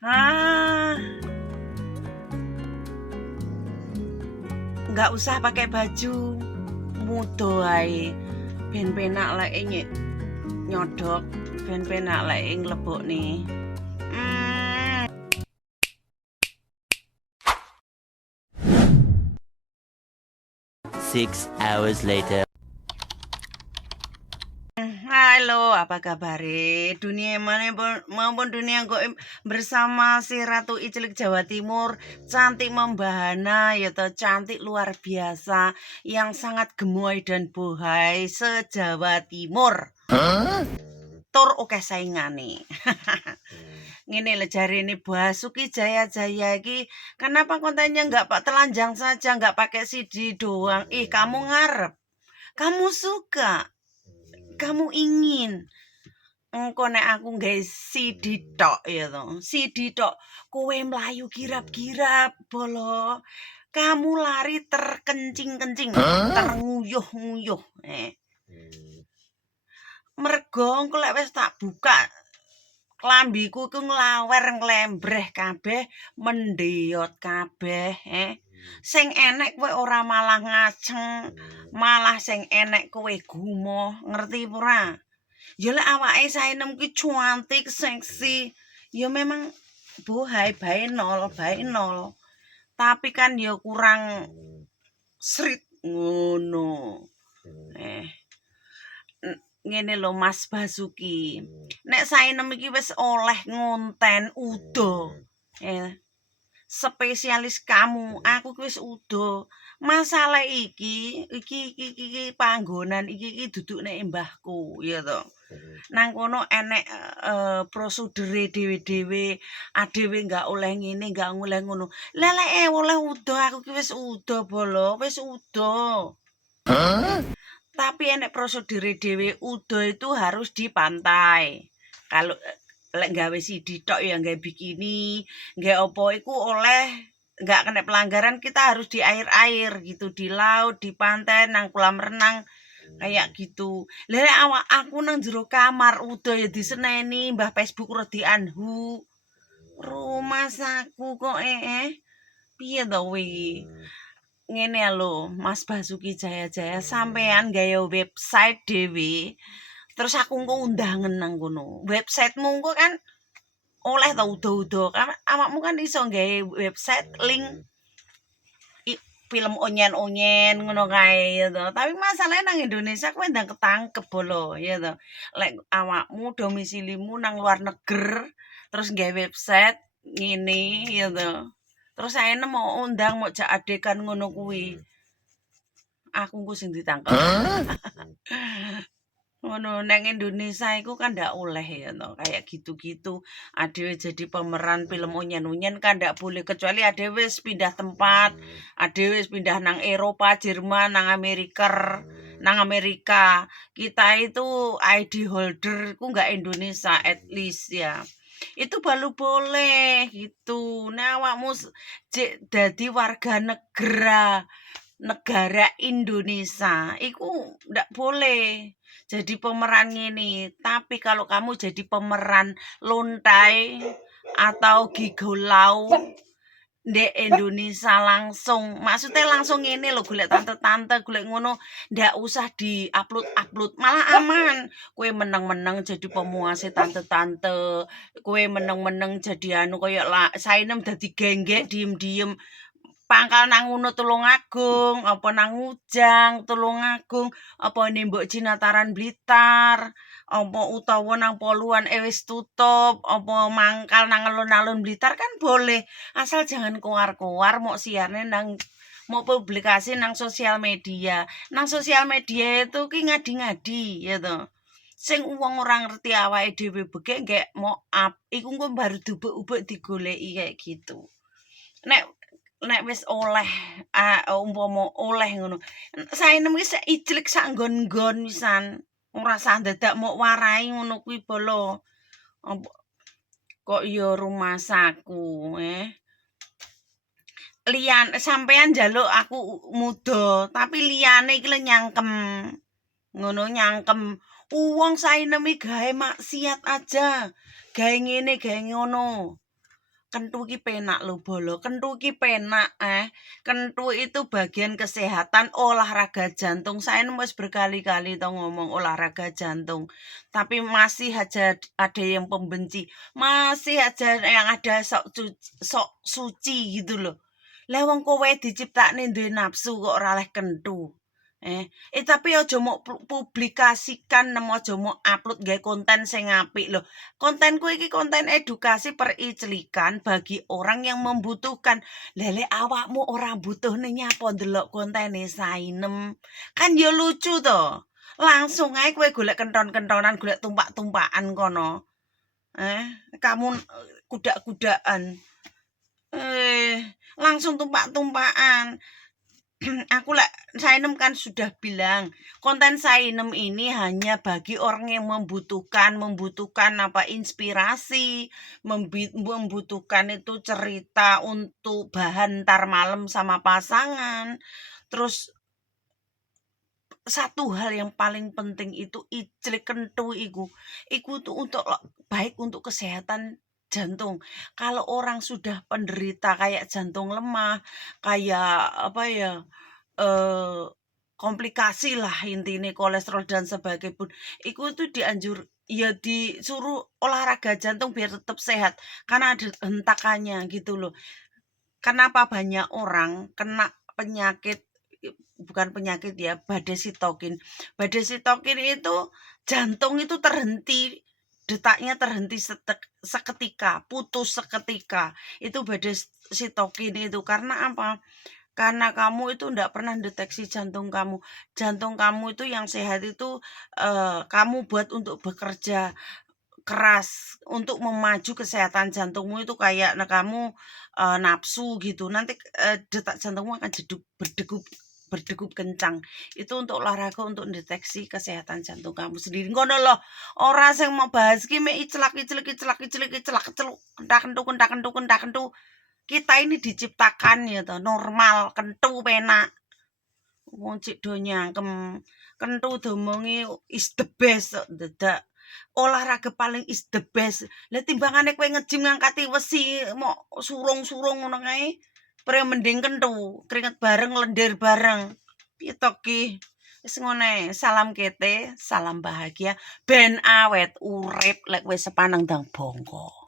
Ah, nggak usah pakai baju, mudo ae. Ben penak lek nyodok, ben penak lek nglebokne. Hmm. 6 hours later. Halo, apa kabar? Dunia mana maupun dunia goib bersama si Ratu Iclik Jawa Timur, cantik membahana, yaitu cantik luar biasa, yang sangat gemoy dan bohai se-Jawa Timur. Tur oke saingane. Ngene lho jarine Basuki Jayajaya iki, kenapa kontennya nggak pak telanjang saja, nggak pakai CD doang? Kamu ngarep, kamu suka, kamu ingin. Engko nek aku nggawe CD tok ya to. CD tok kowe mlayu girap-girap bolo. Kamu lari terkencing-kencing, ternguyuh-nguyuh. Mergo engko lek wis tak buka klambiku ku nglawer nglembreh kabeh, mendeyot kabeh, Sing enek kowe ora malah ngaceng, malah sing enek kowe gumoh, ngerti ora? Ya lek awake Sainem ki cantik, seksi, ya memang bohai bae nol. Tapi kan ya kurang srit ngono. Ngene lho Mas Basuki. Nek Sainem iki wis oleh ngonten udo. Spesialis kamu, aku wis udo. Masalah iki panggonan iki duduk nek mbahku, ya to. Nang kono enek prosedure dhewe-dhewe, adewe nggak oleh ngene, nggak oleh ngono. Leleke oleh udo, aku ki wis udo bolo, wis udo. Tapi enek prosedure dhewe, udo itu harus di pantai. Kalau lek gawe CD tok ya gawe bikini, gawe opo iku oleh nggak kena pelanggaran, kita harus di air-air gitu, di laut, di pantai, nang kolam renang kayak gitu. Lah awak aku nang jero kamar udah ya diseneni mbah Facebook rodi anhu. Rumah saku kok piye to wi? Ngene lho Mas Basuki Jayajaya, sampean gawe website dhewe. Terus aku engko undangan nang kono. Websitemu engko kan oleh to udo-udo kan awakmu kan iso gawe website link film onyen-onyen ngono kae ya to. Tapi masalahnya nang Indonesia kowe ndang ketangkep bolo ya to. Lek awakmu domisilimu nang luar negeri terus gawe website ngene ya to. Terus saene mau undang mau jak adegan ngono kuwi. Aku engko sing ditangkep. Ngono nang Indonesia iku kan ndak oleh ya no kayak gitu-gitu. Adewe jadi pemeran film onyen-onyen kan ndak boleh, kecuali adewe wis pindah tempat, adewe wis pindah nang Eropa, Jerman, nang Amerika. Kita itu ID holder ku nggak Indonesia at least ya. Itu baru boleh gitu. Nah awakmu dadi warga negara Indonesia iku ndak boleh jadi pemeran ini. Tapi kalau kamu jadi pemeran lontai atau gigolau di Indonesia langsung, maksudnya langsung ini loh, golek tante-tante, golek ngono, ndak usah di-upload, malah aman. Kue meneng-meneng jadi pemuase tante-tante, kue meneng-meneng jadi anu koyo Sainem dadi genggek diem-diem. Pangkal nang ngono Tulungagung, apa nang Ujang Tulungagung, apa ning Mbok Jinataran Blitar, apa utawa nang Poluan wis tutup, apa mangkal nang alun-alun Blitar kan boleh. Asal jangan keluar-keluar mau siarne nang mau publikasi nang sosial media. Nang sosial media itu ki ngadi-ngadi ya to. Sing wong ora ngerti awake dhewe begek nggak mau up, iku engko baru dubek-ubek digoleki kayak gitu. Nek wis oleh umpama oleh ngono. Saenem iki sak ijlik sak nggon-nggon wisan. Ora sah dadak mok warai ngono kuwi bolo. Kok ya rumah saku lian sampean njaluk aku muda, tapi liyane iki nyangkem. Ngono nyangkem. Wong Saenem iki gawe maksiat aja. Gawe ngene, gawe ngono. kentu ki penak lho bolo, kentu ki penak kentu itu bagian kesehatan olahraga jantung. Saya wis berkali-kali tau ngomong olahraga jantung, tapi masih aja ada yang pembenci, masih aja yang ada sok suci gitu loh. Lah wong kowe diciptakne duwe nafsu kok ora oleh kentu. Tapi aja mau publikasikan, aja mau upload gawe konten sing apik lho. Kontenku iki konten edukasi periclikan bagi orang yang membutuhkan. Lele awakmu ora butuh nyapa ndelok kontene Sainem. Kan ya lucu to. Langsung ae kowe golek kenton-kentonan, golek tumpak-tumpakan kono. Kamu kudak-kudakan. Langsung tumpak-tumpakan. Aku Sainem kan sudah bilang konten Sainem ini hanya bagi orang yang membutuhkan apa inspirasi, membutuhkan itu cerita untuk bahan ntar malam sama pasangan. Terus satu hal yang paling penting itu iclik kentu iku tuh untuk baik untuk kesehatan jantung. Kalau orang sudah penderita kayak jantung lemah, kayak apa ya, komplikasi lah intinya kolesterol dan sebagainya pun, iku tuh disuruh olahraga jantung biar tetap sehat karena ada hentakannya gitu loh. Kenapa banyak orang kena penyakit, bukan penyakit ya, badai sitokin. Badai sitokin itu jantung itu terhenti, detaknya terhenti seketika, putus seketika. Itu badai sitokin itu karena apa? Karena kamu itu ndak pernah deteksi jantung kamu. Jantung kamu itu yang sehat itu kamu buat untuk bekerja keras untuk memaju kesehatan jantungmu itu kayak kamu nafsu gitu. Nanti detak jantungmu akan berdegup kencang. Itu untuk olahraga untuk deteksi kesehatan jantung kamu sendiri. Ngono loh. Ora sing mau bahas ki mek iclak. Kentu. Kita ini diciptakan ya toh normal, kentu penak. Wong cik do nyangkem. Kentu domongi is the best dedak. Olahraga paling is the best. Lah timbangane kowe nge-gym ngangkati wesi mau surung-surung ngono kae. Pre mending kentu, keringet bareng, lendir bareng. Piye to ki? Wis ngono. Salam kete, salam bahagia, ben awet urip lek wis sepaneng dang bongko.